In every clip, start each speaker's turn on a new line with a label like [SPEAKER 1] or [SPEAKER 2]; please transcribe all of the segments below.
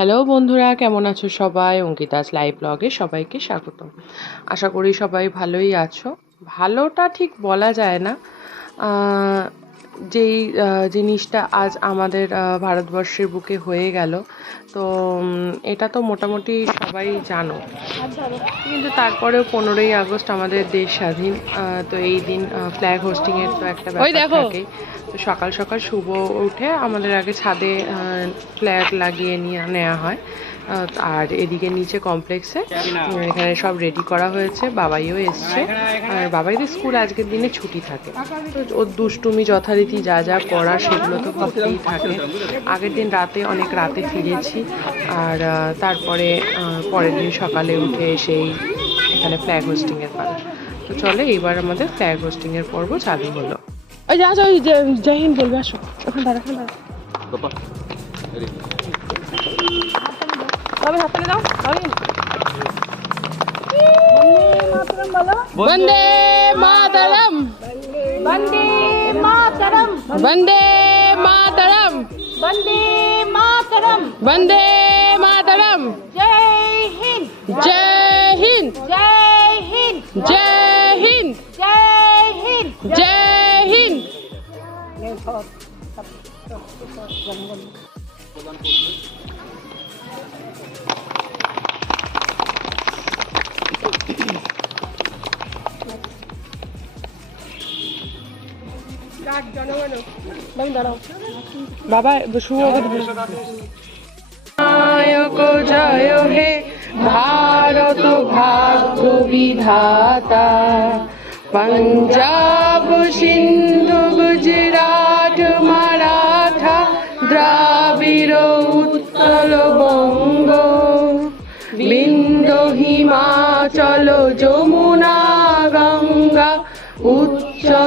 [SPEAKER 1] Hello বন্ধুরা, কেমন আছো সবাই? অঙ্কিতাস লাইভ ব্লগে সবাইকে স্বাগত আশা করি সবাই ভালোই আছো। ভালোটা ঠিক বলা যায় না। যেই জিনিসটা আজ আমাদের ভারতবর্ষের বুকে হয়ে গেল তো এটা তো মোটামুটি সবাই জানো। কিন্তু তারপরেও পনেরোই আগস্ট আমাদের দেশ স্বাধীন তো এই দিন ফ্ল্যাগ হোস্টিংয়ের তো একটা ব্যাপার থাকে তো সকাল সকাল শুভ উঠে আমাদের আগে ছাদে ফ্ল্যাগ লাগিয়ে নিয়ে নেওয়া হয়। আর এদিকে নিচে কমপ্লেক্সে এখানে সব রেডি করা হয়েছে বাবাইও এসছে। আর বাবাইদের স্কুল আজকের দিনে ছুটি থাকে। তো ওর দুষ্টুমি যথারীতি যা যা করা সেগুলো তো করতেই থাকে। আগের দিন রাতে অনেক রাতে ফিরেছি। আর তারপরে পরের দিন সকালে উঠে এসেই এখানে ফ্ল্যাগ হোস্টিংয়ের পালা। তো চলে এইবার আমাদের ফ্ল্যাগ হোস্টিংয়ের পর্ব চালু হলো। ওই যে ওই জয় হিন্দ বলবে আসো। ওখানে দাঁড়া ওখানে দাঁড়া। वंदे मातरम
[SPEAKER 2] वंदे मातरम
[SPEAKER 1] वंदे मातरम
[SPEAKER 2] वंदे मातरम
[SPEAKER 1] वंदे मातरम
[SPEAKER 2] जय हिंद जय
[SPEAKER 1] ভারত ভাগ্য বিধাতা। পঞ্জাব সিন্ধু গুজরাট মারাঠা দ্রাবিড় উৎকল বঙ্গ। বিন্দ হিমাচল যমুনা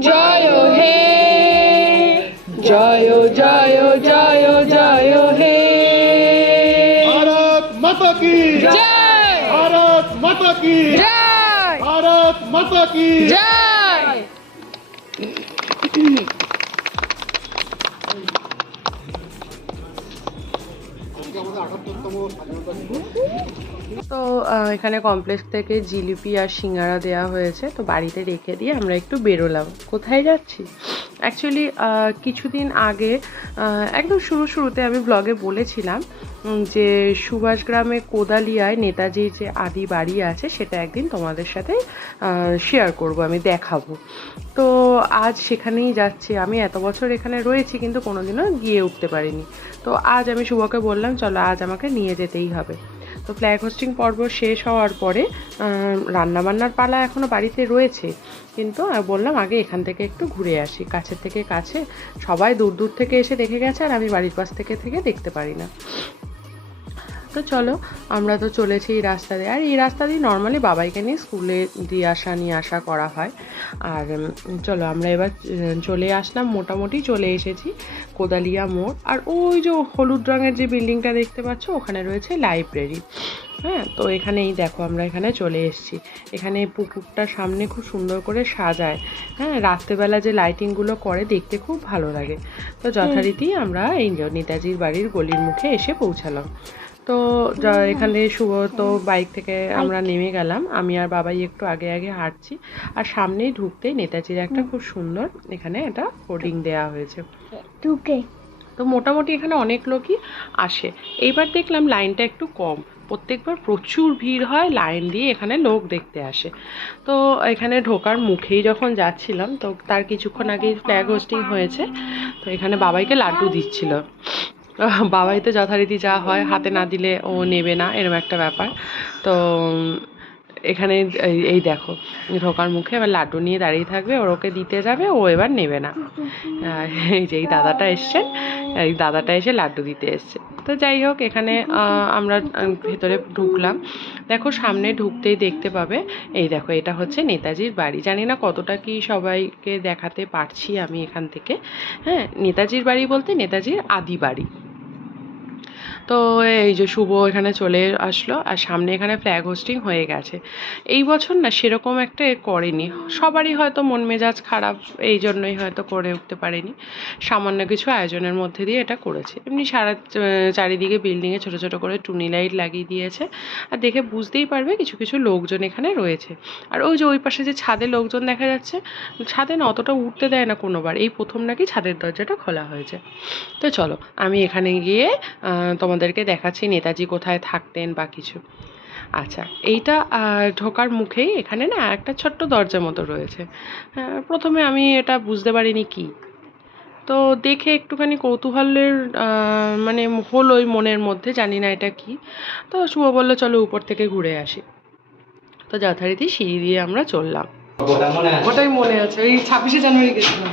[SPEAKER 1] जायो हे जायो जायो जायो जायो हे।
[SPEAKER 3] भारत माता की।
[SPEAKER 1] जय।
[SPEAKER 3] भारत माता की।
[SPEAKER 1] जय।
[SPEAKER 3] भारत माता की।
[SPEAKER 1] जय। তো এখানে কমপ্লেক্স থেকে জিলিপি আর সিঙ্গারা দেওয়া হয়েছে। তো বাড়িতে রেখে দিয়ে আমরা একটু বেরোলাম। কোথায় যাচ্ছি অ্যাকচুয়ালি কিছুদিন আগে একদম শুরু শুরুতে আমি ব্লগে বলেছিলাম যে সুভাষগ্রামে কোদালিয়ায় নেতাজির যে আদি বাড়ি আছে, সেটা একদিন তোমাদের সাথে শেয়ার করব, আমি দেখাবো। তো আজ সেখানেই যাচ্ছি। আমি এত বছর এখানে রয়েছি, কিন্তু কোনোদিনও গিয়ে উঠতে পারিনি। তো আজ আমি শুভকে বললাম, চলো আজ আমাকে নিয়ে যেতেই হবে। তো ফ্ল্যাগ হোস্টিং পর্ব শেষ হওয়ার পরে রান্নাবান্নার পালা এখনও বাড়িতে রয়েছে। কিন্তু বললাম আগে এখান থেকে একটু ঘুরে আসি। কাছের থেকে কাছে সবাই দূর দূর থেকে এসে দেখে গেছে আর আমি বাড়ির পাশ থেকে থেকে দেখতে পারি না। তো চলো আমরা তো চলেছি এই রাস্তা দিয়ে। আর এই রাস্তা দিয়ে নর্মালি বাবাইকে নিয়ে স্কুলে দিয়ে আসা নিয়ে আসা করা হয়। আর চলো আমরা এবার চলে আসলাম। মোটামুটি চলে এসেছি কোদালিয়া মোড়। আর ওই যে হলুদ রঙের যে বিল্ডিংটা দেখতে পাচ্ছ ওখানে রয়েছে লাইব্রেরি হ্যাঁ তো এখানেই দেখো আমরা এখানে চলে এসেছি। এখানে পুকুরটার সামনে খুব সুন্দর করে সাজায়। হ্যাঁ রাত্রেবেলা যে লাইটিংগুলো করে দেখতে খুব ভালো লাগে। তো যথারীতি আমরা এই নেতাজির বাড়ির গলির মুখে এসে পৌঁছালাম। তো এখানে শুভ তো বাইক থেকে আমরা নেমে গেলাম। আমি আর বাবাই একটু আগে আগে হাঁটছি আর সামনেই ঢুকতেই নেতাজির একটা খুব সুন্দর এখানে একটা হোর্ডিং দেওয়া হয়েছে। তো মোটামুটি এখানে অনেক লোকই আসে। এইবার দেখলাম লাইনটা একটু কম। প্রত্যেকবার প্রচুর ভিড় হয় লাইন দিয়ে এখানে লোক দেখতে আসে। তো এখানে ঢোকার মুখেই যখন যাচ্ছিলাম তো তার কিছুক্ষণ আগেই ফ্ল্যাগ হোস্টিং হয়েছে। তো এখানে বাবাইকে লাড্ডু দিচ্ছিল। বাবাই তো যথারীতি যা হয়, হাতে না দিলে ও নেবে না এরকম একটা ব্যাপার। তো এখানে এই- দেখো ঢোকার মুখে এবার লাড্ডু নিয়ে দাঁড়িয়ে থাকবে, ওর ওকে দিতে যাবে, ও এবার নেবে না। এই যে, এই দাদাটা এসছে এই দাদাটা এসে লাড্ডু দিতে এসছে। তো যাই হোক, এখানে আমরা ভেতরে ঢুকলাম। দেখো, সামনে ঢুকতেই দেখতে পাবে, এই দেখো, এটা হচ্ছে নেতাজির বাড়ি। জানি না কতটা কি সবাইকে দেখাতে পারছি আমি এখান থেকে। হ্যাঁ নেতাজির বাড়ি বলতে নেতাজির আদি বাড়ি। তো এই যে শুভ এখানে চলে আসলো আর সামনে এখানে ফ্ল্যাগ হোস্টিং হয়ে গেছে। এই বছর না সেরকম একটা করেনি। সবারই হয়তো মন মেজাজ খারাপ এই জন্যই হয়তো করে উঠতে পারেনি। সামান্য কিছু আয়োজনের মধ্যে দিয়ে এটা করেছে। এমনি সারা চারিদিকে বিল্ডিংয়ে ছোট ছোট করে টুনি লাইট লাগিয়ে দিয়েছে। আর দেখে বুঝতেই পারবে কিছু কিছু লোকজন এখানে রয়েছে। আর ওই যে ওই পাশে যে ছাদে লোকজন দেখা যাচ্ছে ছাদে না অতটা উঠতে দেয় না কোনোবার। এই প্রথম নাকি ছাদের দরজাটা খোলা হয়েছে। তো চলো আমি এখানে গিয়ে আহ, তোমাদেরকে দেখাচ্ছি, নেতাজি কোথায় থাকতেন বা কিছু। আচ্ছা এইটা ঢোকার মুখেই এখানে না একটা ছোট্ট দরজা মতো রয়েছে। প্রথমে আমি এটা বুঝতে পারিনি কি। তো দেখে একটুখানি কৌতূহলের মানে হলোই মনের মধ্যে, জানি না এটা কি। তো শুভ বলল, চলো উপর থেকে ঘুরে আসি। তো যথারীতি সিঁড়ি দিয়ে আমরা চললাম। ওটাই মনে আছে, ওই ছাব্বিশে জানুয়ারি গেছিলাম।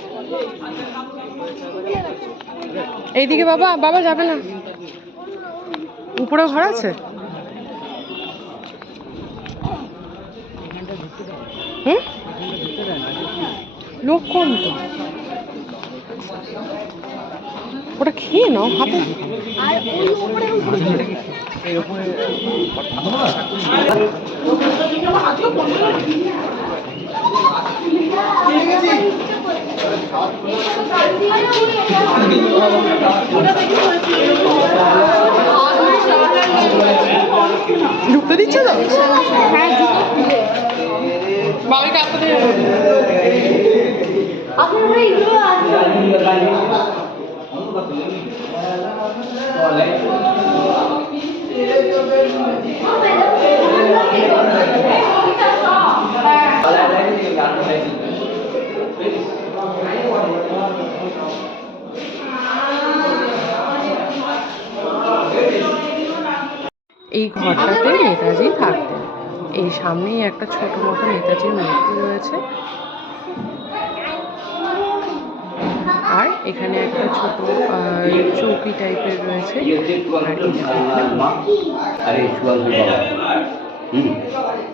[SPEAKER 1] এইদিকে বাবা বাবা যাবে না। উপরে ঘর আছে? হুম? লোক কম তো। ওটা খেয়ে নাও, হাতে।
[SPEAKER 2] আর
[SPEAKER 1] ঢুকতে দিচ্ছে তো বাবাকে আসতে দিয়ে
[SPEAKER 2] আপনার ভাই এগুলো আছে
[SPEAKER 1] এই ঘরটাতে নেতাজি থাকতেন। এই সামনেই একটা ছোট মতো নেতাজির মূর্তি রয়েছে। আর এখানে একটা ছোট চৌকি টাইপের রয়েছে।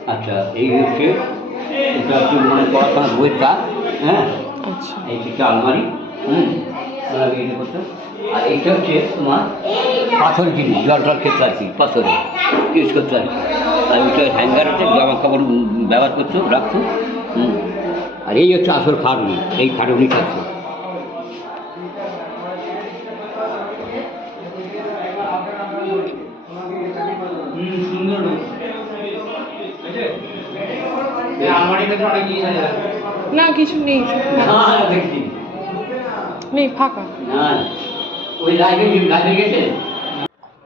[SPEAKER 4] আচ্ছা এই হচ্ছে বইয়ের কাজ হ্যাঁ এই হচ্ছে আলমারি, হুম? ওনাকে এটা করতে আর এইটা হচ্ছে তোমার পাথর জিনিস জল টল খেতে আর কি, পাথরে। ইউজ করতে আর কি আর ওইটা হ্যাঙ্গার আছে, জামা কাপড় ব্যবহার করছ, রাখছো, হুম? আর এই হচ্ছে আসল খাটুনি, এই খাটুনি থাকছো
[SPEAKER 1] কিছু নেই।
[SPEAKER 4] না দেখছি।
[SPEAKER 1] নেই ফাঁকা।
[SPEAKER 4] ওই গেছে?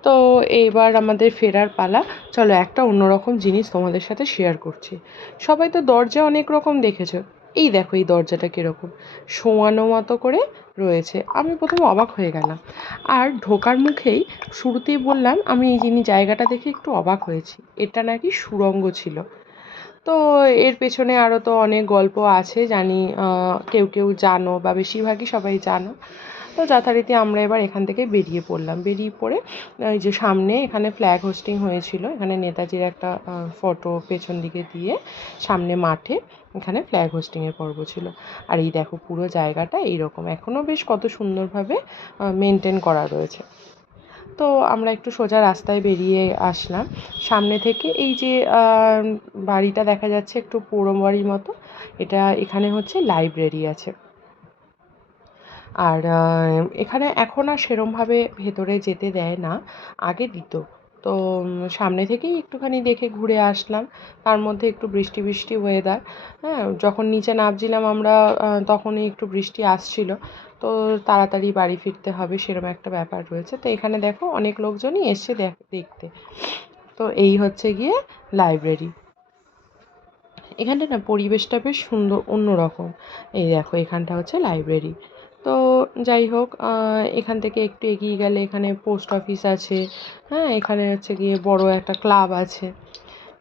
[SPEAKER 1] তো এইবার আমাদের ফেরার পালা। চলো একটা অন্যরকম জিনিস তোমাদের সাথে শেয়ার করছি। সবাই তো দরজা অনেক রকম দেখেছ। এই দেখো এই দরজাটা কীরকম। শোয়ানো মতো করে রয়েছে। আমি প্রথমে অবাক হয়ে গেলাম। আর ঢোকার মুখেই শুরুতেই বললাম আমি এই জিনিস জায়গাটা দেখে একটু অবাক হয়েছি। এটা নাকি সুড়ঙ্গ ছিল। তো এর পেছনে আরও তো অনেক গল্প আছে, জানি কেউ কেউ জানো বা বেশিরভাগই সবাই জানো। তো যথারীতি আমরা এবার এখান থেকে বেরিয়ে পড়লাম। বেরিয়ে পড়ে এই যে সামনে এখানে ফ্ল্যাগ হোস্টিং হয়েছিল। এখানে নেতাজির একটা ফটো পেছন দিকে দিয়ে সামনে মাঠে এখানে ফ্ল্যাগ হোস্টিংয়ের পর্ব ছিল। আর এই দেখো পুরো জায়গাটা এইরকম। এখনও বেশ কত সুন্দরভাবে মেনটেন করা রয়েছে। তো আমরা একটু সোজা রাস্তায় বেরিয়ে আসলাম। সামনে থেকে এই যে বাড়িটা দেখা যাচ্ছে একটু পুরো বাড়ির মতো, এটা এখানে হচ্ছে লাইব্রেরি আছে। আর এখানে এখন আর সেরমভাবে ভেতরে যেতে দেয় না, আগে দিত। তো সামনে থেকেই একটুখানি দেখে ঘুরে আসলাম। তার মধ্যে একটু বৃষ্টি বৃষ্টি ওয়েদার হ্যাঁ যখন নিচে নামছিলাম আমরা তখনই একটু বৃষ্টি আসছিল। তো তাড়াতাড়ি বাড়ি ফিরতে হবে সেরকম একটা ব্যাপার রয়েছে। তো এখানে দেখো অনেক লোকজনই এসছে দেখ- দেখতে। তো এই হচ্ছে গিয়ে লাইব্রেরি এখানটা না পরিবেশটা বেশ সুন্দর, অন্যরকম। এই দেখো এখানটা হচ্ছে লাইব্রেরি তো যাই হোক এখান থেকে একটু এগিয়ে গেলে এখানে পোস্ট অফিস আছে হ্যাঁ? এখানে হচ্ছে গিয়ে বড় একটা ক্লাব আছে।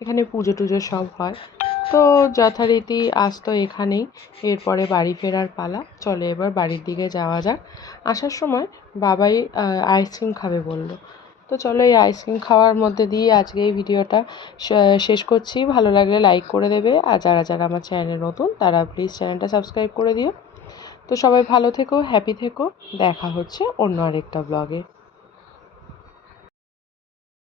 [SPEAKER 1] এখানে পুজো টুজো সব হয়। তো যথারীতি আজ তো এখানেই। এরপরে বাড়ি ফেরার পালা। চলে এবার বাড়ির দিকে যাওয়া যাক। আসার সময় বাবাই আইসক্রিম খাবে বলল। তো চলো এই আইসক্রিম খাওয়ার মধ্যে দিয়ে আজকে এই ভিডিওটা শেষ করছি। ভালো লাগলে লাইক করে দেবে। আর যারা যারা আমার চ্যানেলে নতুন, তারা প্লিজ চ্যানেলটা সাবস্ক্রাইব করে দিও। তো সবাই ভালো থেকো হ্যাপি থেকো। দেখা হচ্ছে অন্য আরেকটা ব্লগে